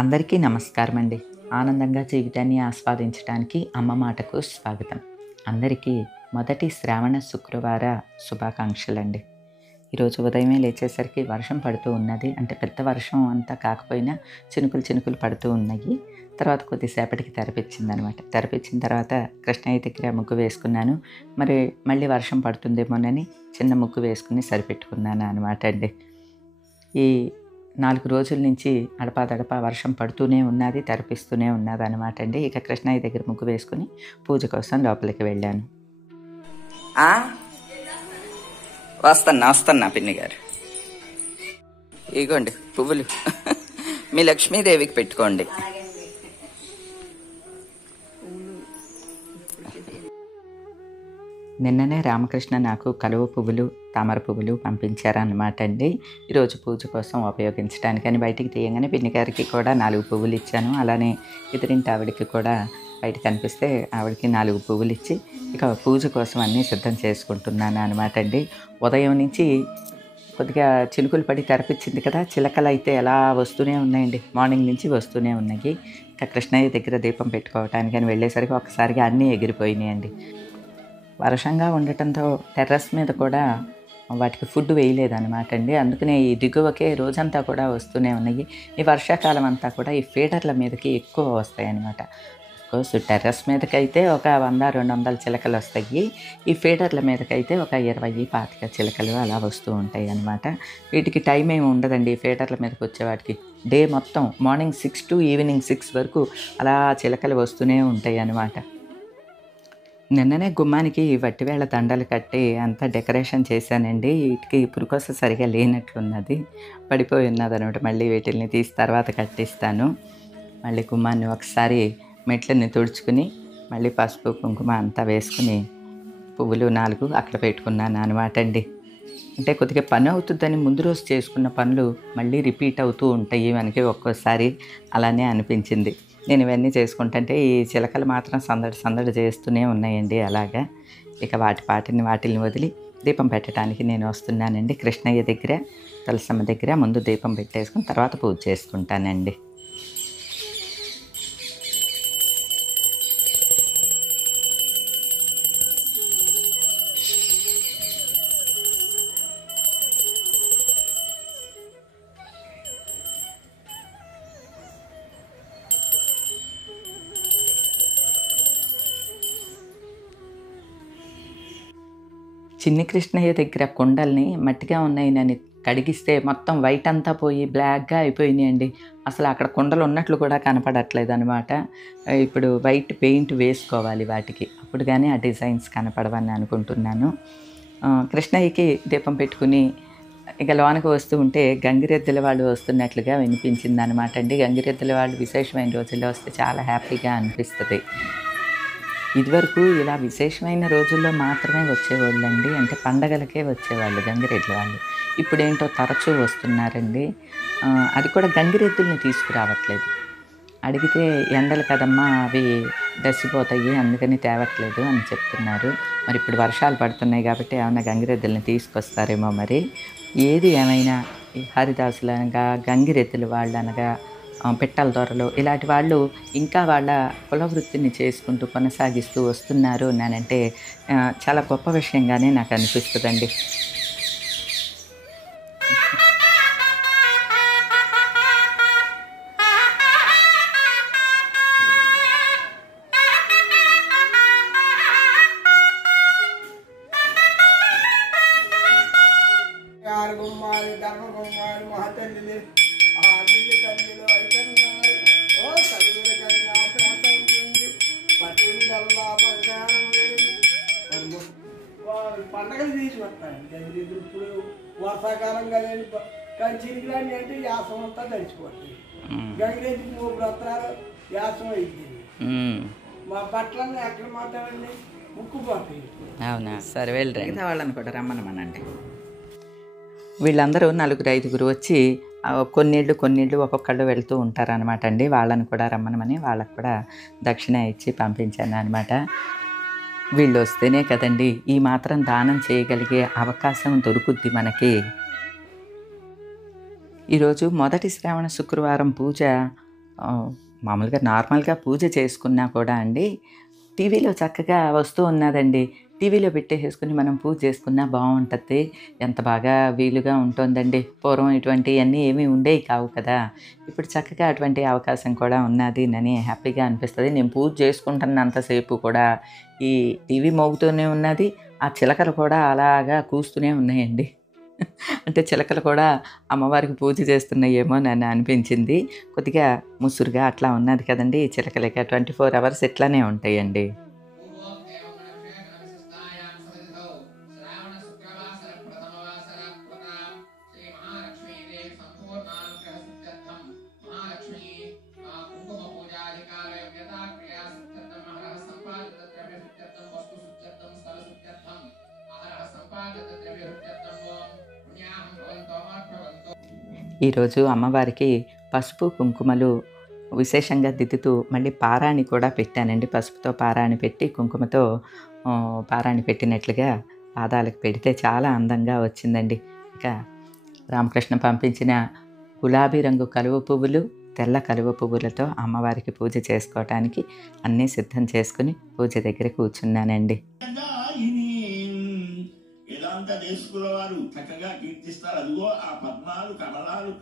అందరికీ నమస్కారం అండి. ఆనందంగా జీవితాన్ని ఆస్వాదించడానికి అమ్మ మాటకు స్వాగతం. అందరికీ మొదటి శ్రావణ శుక్రవార శుభాకాంక్షలండి. ఈరోజు ఉదయమే లేచేసరికి వర్షం పడుతూ ఉన్నది. అంటే పెద్ద వర్షం అంతా కాకపోయినా చినుకులు చినుకులు పడుతూ ఉన్నాయి. తర్వాత కొద్దిసేపటికి తెరపిచ్చిందనమాట. తెరపిచ్చిన తర్వాత కృష్ణయ్య దగ్గర ముగ్గు వేసుకున్నాను. మరి మళ్ళీ వర్షం పడుతుందేమోనని చిన్న ముగ్గు వేసుకుని సరిపెట్టుకున్నాను అనమాట అండి. ఈ 4 రోజుల నుంచి అడపాదడపా వర్షం పడుతూనే ఉన్నది, తెరపిస్తూనే ఉన్నదనమాట అండి. ఇక కృష్ణయ్య దగ్గర ముగ్గు వేసుకుని పూజ కోసం లోపలికి వెళ్ళాను. వస్తున్నా పిన్ని గారు. ఇగోండి పువ్వులు మీ లక్ష్మీదేవికి పెట్టుకోండి. నిన్ననే రామకృష్ణ నాకు కలువ పువ్వులు, తామర పువ్వులు పంపించారన్నమాట అండి. ఈరోజు పూజ కోసం ఉపయోగించడానికని బయటికి తీయగానే పిన్ని గారికి కూడా 4 పువ్వులు ఇచ్చాను. అలానే ఎదురింటి ఆవిడకి కూడా బయట కనిపిస్తే ఆవిడకి 4 పువ్వులు ఇచ్చి ఇక పూజ కోసం అన్నీ సిద్ధం చేసుకుంటున్నాను అనమాట అండి. ఉదయం నుంచి కొద్దిగా చినుకులు పడి తెరపించింది కదా, చిలకలు అయితే ఎలా వస్తూనే ఉన్నాయండి. మార్నింగ్ నుంచి వస్తూనే ఉన్నాయి. ఇక కృష్ణయ్య దగ్గర దీపం పెట్టుకోవటానికని వెళ్ళేసరికి ఒకసారిగా అన్నీ ఎగిరిపోయినాయండి. వర్షంగా ఉండటంతో టెర్రస్ మీద కూడా వాటికి ఫుడ్ వేయలేదన్నమాట అండి. అందుకనే ఈ దిగువకే రోజంతా కూడా వస్తూనే ఉన్నాయి. ఈ వర్షాకాలం అంతా కూడా ఈ ఫీడర్ల మీదకి ఎక్కువ వస్తాయి అన్నమాట. కోర్స్ టెర్రస్ మీదకైతే ఒక 100-200 చిలకలు వస్తాయి. ఈ ఫీడర్ల మీదకైతే ఒక 20-25 చిలకలు అలా వస్తూ ఉంటాయి అన్నమాట. వీటికి టైం ఏమి ఉండదండి. ఫీడర్ల మీదకి వచ్చే వాటికి డే మొత్తం మార్నింగ్ 6 to ఈవినింగ్ 6 వరకు అలా చిలకలు వస్తూనే ఉంటాయి అన్నమాట. నిన్ననే గుమ్మానికి వట్టివేళ దండలు కట్టి అంతా డెకరేషన్ చేశానండి. వీటికి పురుకోస సరిగా లేనట్లున్నది, పడిపోయి ఉన్నదనమాట. మళ్ళీ వీటిని తీసి తర్వాత కట్టిస్తాను. మళ్ళీ గుమ్మాన్ని ఒకసారి మెట్లని తుడుచుకుని మళ్ళీ పసుపు కుంకుమ అంతా వేసుకుని పువ్వులు 4 అక్కడ పెట్టుకున్నాను అనమాట అండి. అంటే కొద్దిగా పని అవుతుందని ముందు రోజు చేసుకున్న పనులు మళ్ళీ రిపీట్ అవుతూ ఉంటాయి మనకి ఒక్కోసారి. అలానే అనిపించింది. నేను ఇవన్నీ చేసుకుంటుంటే ఈ చిలకలు మాత్రం సందడి చేస్తూనే ఉన్నాయండి అలాగా. ఇక వాటిని వదిలి దీపం పెట్టడానికి నేను వస్తున్నానండి. కృష్ణయ్య దగ్గర, తులసమ్మ దగ్గర ముందు దీపం పెట్టేసుకుని తర్వాత పూజ చేసుకుంటానండి. చిన్ని కృష్ణయ్య దగ్గర కుండల్ని మట్టిగా ఉన్నాయని కడిగిస్తే మొత్తం వైట్ అంతా పోయి బ్లాక్గా అయిపోయినాయండి. అసలు అక్కడ కుండలు ఉన్నట్లు కూడా కనపడట్లేదు అనమాట. ఇప్పుడు వైట్ పెయింట్ వేసుకోవాలి వాటికి, అప్పుడు కానీ ఆ డిజైన్స్ కనపడవని అనుకుంటున్నాను. కృష్ణయ్యకి దీపం పెట్టుకుని ఇక లోనికి వస్తూ ఉంటే గంగిరెద్దుల వాళ్ళు వస్తున్నట్లుగా వినిపించింది అనమాట అండి. గంగిరెద్దుల వాళ్ళు విశేషమైన రోజుల్లో వస్తే చాలా హ్యాపీగా అనిపిస్తుంది. ఇదివరకు ఇలా విశేషమైన రోజుల్లో మాత్రమే వచ్చేవాళ్ళండి. అంటే పండగలకే వచ్చేవాళ్ళు గంగిరెద్దుల వాళ్ళు. ఇప్పుడేంటో తరచూ వస్తున్నారండి. అది కూడా గంగిరెద్దుల్ని తీసుకురావట్లేదు. అడిగితే ఎండలు కదమ్మా, అవి దసిపోతాయి, అందుకని తేవట్లేదు అని చెప్తున్నారు. మరి ఇప్పుడు వర్షాలు పడుతున్నాయి కాబట్టి ఏమైనా గంగిరెద్దుల్ని తీసుకొస్తారేమో మరి. ఏది ఏమైనా ఈ హరిదాసులనగా, గంగిరెద్దుల వాళ్ళు అనగా, పిట్టల దొరలు ఇలాంటి వాళ్ళు ఇంకా వాళ్ళ కుల వృత్తిని చేసుకుంటూ కొనసాగిస్తూ వస్తున్నారు నేనంటే చాలా గొప్ప విషయంగానే నాకు అనిపిస్తుందండి. పండగలు తీసి వస్తాయండి గంగిరెద్దులు. ఇప్పుడు వర్షాకాలం కదండి, కానీ చిరిగిరాని అంటే యాసం అంతా తడిచిపోతాయి. గంగిరెద్దుకి 3 వ్రతాలు యాసం అయింది. మా బట్టలన్నీ ఎక్కడ మాత్రమండి ముక్కుపోతాయి. అవునా, సరే వెళ్ళి వాళ్ళని కూడా రమ్మనమనండి. వీళ్ళందరూ 4-5 వచ్చి కొన్నిళ్ళు ఒక్కొక్కళ్ళు వెళ్తూ ఉంటారనమాట అండి. వాళ్ళని కూడా రమ్మనమని వాళ్ళకు కూడా దక్షిణ ఇచ్చి పంపించాను అనమాట. వీళ్ళు వస్తేనే కదండి ఈ మాత్రం దానం చేయగలిగే అవకాశం దొరుకుద్ది మనకి. ఈరోజు మొదటి శ్రావణ శుక్రవారం పూజ మామూలుగా నార్మల్గా పూజ చేసుకున్నా కూడా అండి టీవీలో చక్కగా వస్తూ ఉన్నదండి. టీవీలో పెట్టేసేసుకొని మనం పూజ చేసుకున్నా బావుంటది. ఎంత బాగా వీలుగా ఉంటుందండి. పూర్వం ఇటువంటియన్నీ ఏమీ ఉండేవి కావు కదా! ఇప్పుడు చక్కగా అటువంటి అవకాశం కూడా ఉన్నదినని హ్యాపీగా అనిపిస్తది. నేను పూజ చేసుకుంటున్నంత సేపు కూడా ఈ టీవీ మోగుతూనే ఉన్నది. ఆ చిలకలు కూడా అలాగా కూస్తూనే ఉన్నాయండి. అంటే చిలకలు కూడా అమ్మవారికి పూజ చేస్తున్నాయేమోనని అనిపించింది. కొద్దిగా ముసురుగా అట్లా ఉన్నది కదండీ! ఈ చిలకలకి 24 అవర్స్ ఇట్లానే ఉంటాయండి. ఈరోజు అమ్మవారికి పసుపు, కుంకుమలు విశేషంగా దిద్దుతూ మళ్ళీ పారాణి కూడా పెట్టానండి. పసుపుతో పారాణి పెట్టి, కుంకుమతో పారాణి పెట్టినట్లుగా పాదాలకు పెడితే చాలా అందంగా వచ్చిందండి. ఇక రామకృష్ణ పంపించిన గులాబీ రంగు కలువ పువ్వులు, తెల్ల కలువ పువ్వులతో అమ్మవారికి పూజ చేసుకోవటానికి అన్నీ సిద్ధం చేసుకుని పూజ దగ్గర కూర్చున్నానండి. వేదాంత దేశకుల వారు చక్కగా కీర్తిస్తారు. అదిగో ఆ పద్మాలు కమలాలు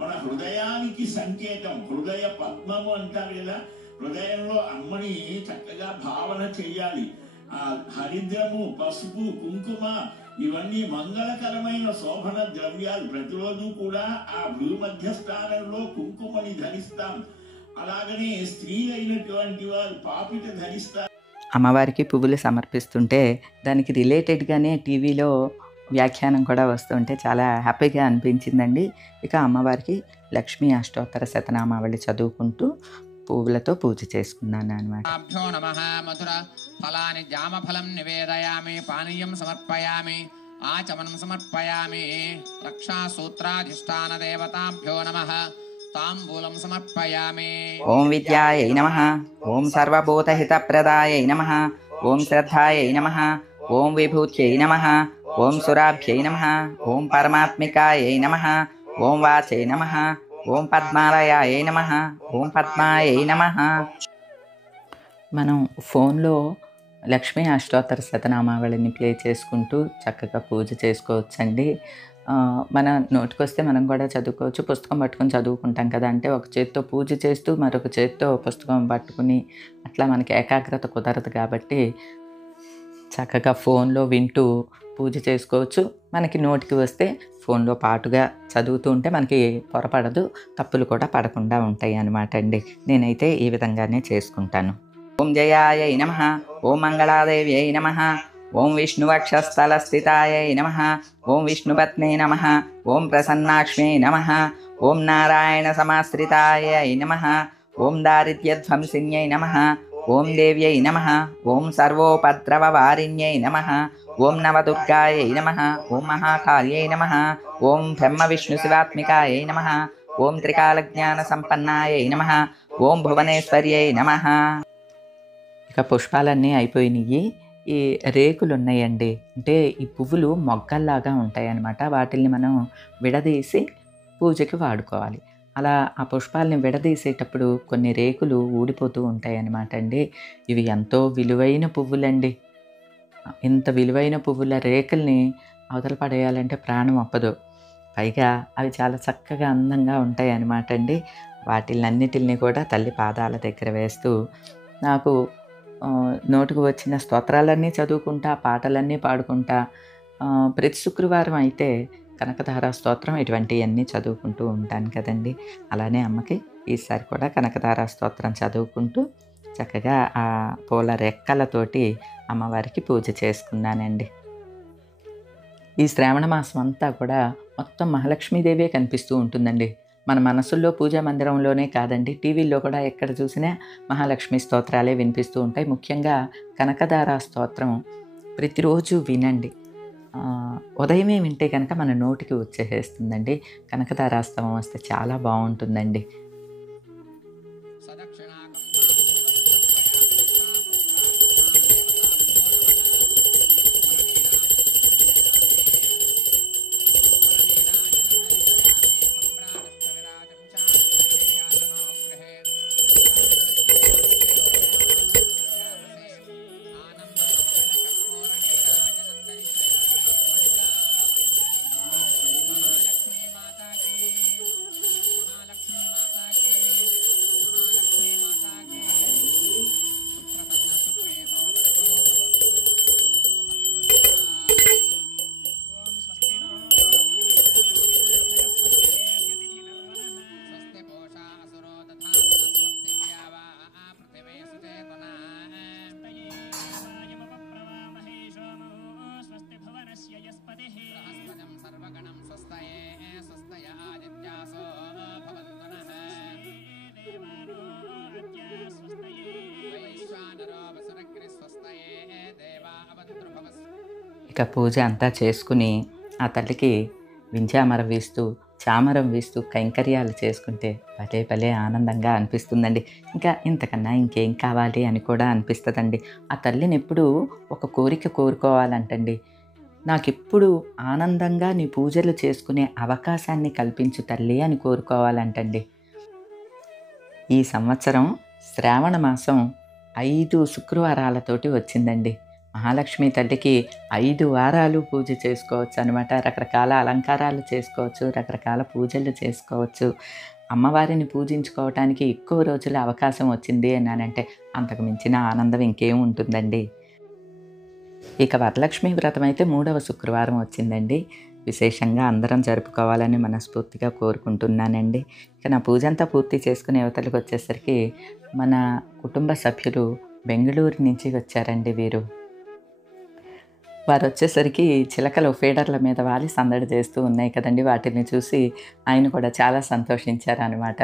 మన హృదయానికి సంకేతం. హృదయ పద్మము అంటారు కదా. హృదయంలో అమ్మని చక్కగా భావన చెయ్యాలి. ఆ హరిద్రము, పసుపు, కుంకుమ ఇవన్నీ మంగళకరమైన శోభన ద్రవ్యాలు. ప్రతిరోజు కూడా ఆ భూమధ్య స్థానంలో కుంకుమని ధరిస్తాం. అలాగనే స్త్రీలైనటువంటి వారు పాపిట ధరిస్తారు. అమ్మవారికి పువ్వులు సమర్పిస్తుంటే దానికి రిలేటెడ్గానే టీవీలో వ్యాఖ్యానం కూడా వస్తుంటే చాలా హ్యాపీగా అనిపించిందండి. ఇక అమ్మవారికి లక్ష్మీ అష్టోత్తర శతనామావళి చదువుకుంటూ పువ్వులతో పూజ చేసుకున్నాను అనమాట. అభ్యో నమః మధుర ఫలాని జామఫలం నివేదయామి పానీయం సమర్పయామి ఆచమనం సమర్పయామి రక్షా సూత్రాధిష్టాన దేవతాభ్యో నమః తాంబూలం సమర్పయామి. ఓం విద్యాయై నమః, ఓం సర్వభూతహితప్రదాయై నమః, ఓం శ్రద్ధాయై నమః, ఓం విభూత్యై నమః, ఓం సురాభ్యై నమః, ఓం పరమాత్మికాయై నమః, ఓం వాచై నమః, ఓం పద్మాలయాయై నమః, ఓం పద్మాయై నమః. మనం ఫోన్లో లక్ష్మీ అష్టోత్తర శతనామావళిని ప్లే చేసుకుంటూ చక్కగా పూజ చేసుకోవచ్చండి. మన నోటికొస్తే మనం కూడా చదువుకోవచ్చు. పుస్తకం పట్టుకొని చదువుకుంటాం కదా, అంటే ఒక చేత్తో పూజ చేస్తూ మరొక చేత్తో పుస్తకం పట్టుకుని అట్లా మనకి ఏకాగ్రత కుదరదు కాబట్టి చక్కగా ఫోన్లో వింటూ పూజ చేసుకోవచ్చు. మనకి నోటికి వస్తే ఫోన్లో పాటుగా చదువుతూ ఉంటే మనకి పొరపడదు, తప్పులు కూడా పడకుండా ఉంటాయి అన్నమాట అండి. నేనైతే ఈ విధంగానే చేసుకుంటాను. ఓం జయాయై నమః, ఓం మంగళాదేవ్యై నమః, ఓం విష్ణువక్షస్థలస్థితాయై నమః, ఓం విష్ణుపత్నే నమః, ఓం ప్రసన్నాక్ష్మ్యై నమః, ఓం నారాయణ సమాశ్రితాయై నమః, ఓం దారిద్ర్యధ్వంసిన్యై నమః, ఓం దేవ్యై నమః, ఓం సర్వోపద్రవవారిణ్యై నమః, ఓం నవదుర్గాయై నమః, ఓం మహాకాళ్యై నమః, ఓం బ్రహ్మ విష్ణు శివాత్మికాయై నమః, ఓం త్రికాలజ్ఞాన సంపన్నాయై నమః, ఓం భువనేశ్వర్యై నమః. ఇక పుష్పాలన్నీ అయిపోయినాయి. ఈ రేకులు ఉన్నాయండి, అంటే ఈ పువ్వులు మొగ్గల్లాగా ఉంటాయి అన్నమాట. వాటిల్ని మనం విడదీసి పూజకి వాడుకోవాలి. అలా ఆ పుష్పాలని విడదీసేటప్పుడు కొన్ని రేకులు ఊడిపోతూ ఉంటాయి అన్నమాట అండి. ఇవి ఎంతో విలువైన పువ్వులండి. ఇంత విలువైన పువ్వుల రేకుల్ని అవతల పడేయాలంటే ప్రాణం అప్పదు. పైగా అవి చాలా చక్కగా అందంగా ఉంటాయి అన్నమాట అండి. వాటిలన్నిటిని కూడా తల్లి పాదాల దగ్గర వేస్తూ నాకు నోటికి వచ్చిన స్తోత్రాలన్నీ చదువుకుంటా, పాటలన్నీ పాడుకుంటా, ప్రతి శుక్రవారం అయితే కనకధార స్తోత్రం ఇటువంటివన్నీ చదువుకుంటూ ఉంటాను కదండి. అలానే అమ్మకి ఈసారి కూడా కనకధార స్తోత్రం చదువుకుంటూ చక్కగా ఆ పూల రెక్కలతోటి అమ్మవారికి పూజ చేసుకున్నానండి. ఈ శ్రావణ మాసం అంతా కూడా మొత్తం మహాలక్ష్మీదేవే కనిపిస్తూ ఉంటుందండి. మన మనసుల్లో పూజా మందిరంలోనే కాదండి, టీవీల్లో కూడా ఎక్కడ చూసినా మహాలక్ష్మి స్తోత్రాలే వినిపిస్తూ ఉంటాయి. ముఖ్యంగా కనకధార స్తోత్రం ప్రతిరోజు వినండి. ఉదయమే వింటే కనుక మన నోటికి వచ్చేస్తుందండి. కనకధారాస్తవం వస్తే చాలా బాగుంటుందండి. ఇక పూజ అంతా చేసుకుని ఆ తల్లికి వింజామరం వీస్తూ చామరం వీస్తూ కైంకర్యాలు చేసుకుంటే భలే భలే ఆనందంగా అనిపిస్తుందండి. ఇంకా ఇంతకన్నా ఇంకేం కావాలి అని కూడా అనిపిస్తుందండి. ఆ తల్లిని ఎప్పుడు ఒక కోరిక కోరుకోవాలంటండి. నాకెప్పుడు ఆనందంగా నీ పూజలు చేసుకునే అవకాశాన్ని కల్పించు తల్లి అని కోరుకోవాలంటండి. ఈ సంవత్సరం శ్రావణ మాసం 5 శుక్రవారాలతోటి వచ్చిందండి. మహాలక్ష్మి తల్లికి 5 వారాలు పూజ చేసుకోవచ్చు అనమాట. రకరకాల అలంకారాలు చేసుకోవచ్చు, రకరకాల పూజలు చేసుకోవచ్చు. అమ్మవారిని పూజించుకోవటానికి ఎక్కువ రోజుల అవకాశం వచ్చింది అన్నానంటే అంతకు మించిన ఆనందం ఇంకేం ఉంటుందండి. ఇక వరలక్ష్మి వ్రతం అయితే 3వ శుక్రవారం వచ్చిందండి. విశేషంగా అందరం జరుపుకోవాలని మనస్ఫూర్తిగా కోరుకుంటున్నానండి. ఇక నా పూజ అంతా పూర్తి చేసుకునే యువతలకు వచ్చేసరికి మన కుటుంబ సభ్యులు బెంగళూరు నుంచి వచ్చారండి. వారు వచ్చేసరికి చిలకలు ఫీడర్ల మీద వాలి సందడి చేస్తూ ఉన్నాయి కదండి. వాటిని చూసి ఆయన కూడా చాలా సంతోషించారనమాట.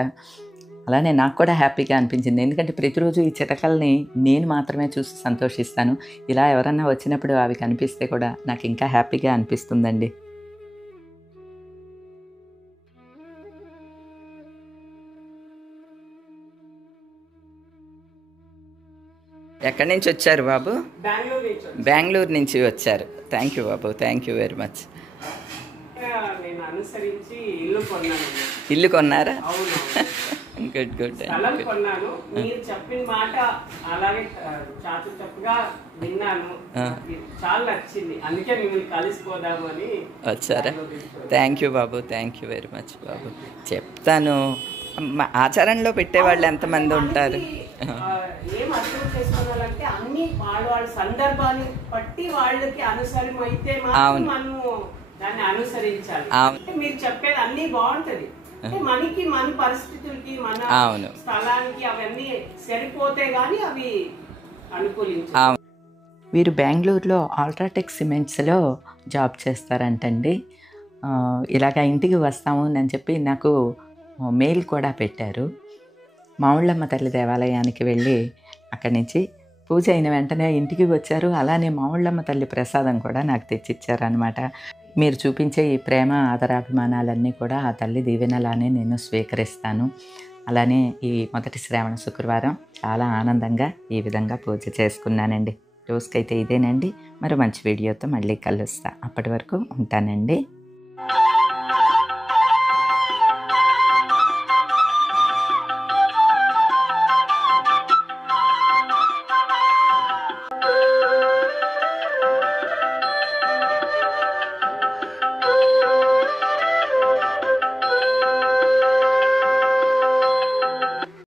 అలానే నాకు కూడా హ్యాపీగా అనిపించింది. ఎందుకంటే ప్రతిరోజు ఈ చిలకల్ని నేను మాత్రమే చూసి సంతోషిస్తాను. ఇలా ఎవరన్నా వచ్చినప్పుడు అవి కనిపిస్తే కూడా నాకు ఇంకా హ్యాపీగా అనిపిస్తుందండి. ఎక్కడి నుంచి వచ్చారు బాబు? బెంగళూరు నుంచి వచ్చారు. థ్యాంక్ యూ బాబు, థ్యాంక్ యూ వెరీ మచ్. నేను అనుసరించి ఇల్లు కొన్నాను. ఇల్లు కొన్నారా? అవును, గుడ్ గుడ్. స్థలం కొన్నాను. మీరు చెప్పిన మాట అలాగే చాచు తప్పుగా విన్నాను. చాలా నచ్చింది, అందుకే మిమ్మల్ని కలిసిపోదాము అని వచ్చారా? థ్యాంక్ యూ బాబు, థ్యాంక్ యూ వెరీ మచ్ బాబు. చెప్తాను. ఆచారంలో పెట్టేవాళ్ళు ఎంతమంది ఉంటారు? ఏం అర్థం చేసుకోవాలంటే అన్ని వాళ్ళ సందర్భాన్ని బట్టి వాళ్ళకి అనుసరం అయితే మాత్రం మనము దాన్ని అనుసరించాలి. అంటే మీరు చెప్పేది అన్ని బాగుంటది. అంటే మనకి మన పరిస్థితులకి మన స్థలానికి అవన్నీ సరిపోతే గానీ అవి అనుకూలించాలి. వీరు బెంగళూరులో అల్ట్రాటెక్ సిమెంట్స్లో జాబ్ చేస్తారంటండి. ఇలాగ ఇంటికి వస్తాము అని చెప్పి నాకు మెయిల్ కూడా పెట్టారు. మావుళ్ళమ్మ తల్లి దేవాలయానికి వెళ్ళి అక్కడి నుంచి పూజ అయిన వెంటనే ఇంటికి వచ్చారు. అలానే మావుళ్ళమ్మ తల్లి ప్రసాదం కూడా నాకు తెచ్చిచ్చారనమాట. మీరు చూపించే ఈ ప్రేమ ఆదరాభిమానాలన్నీ కూడా ఆ తల్లి దీవెనలానే నేను స్వీకరిస్తాను. అలానే ఈ మొదటి శ్రావణ శుక్రవారం చాలా ఆనందంగా ఈ విధంగా పూజ చేసుకున్నానండి. రోజుకైతే ఇదేనండి. మరో మంచి వీడియోతో మళ్ళీ కలుస్తా. అప్పటి వరకు ఉంటానండి.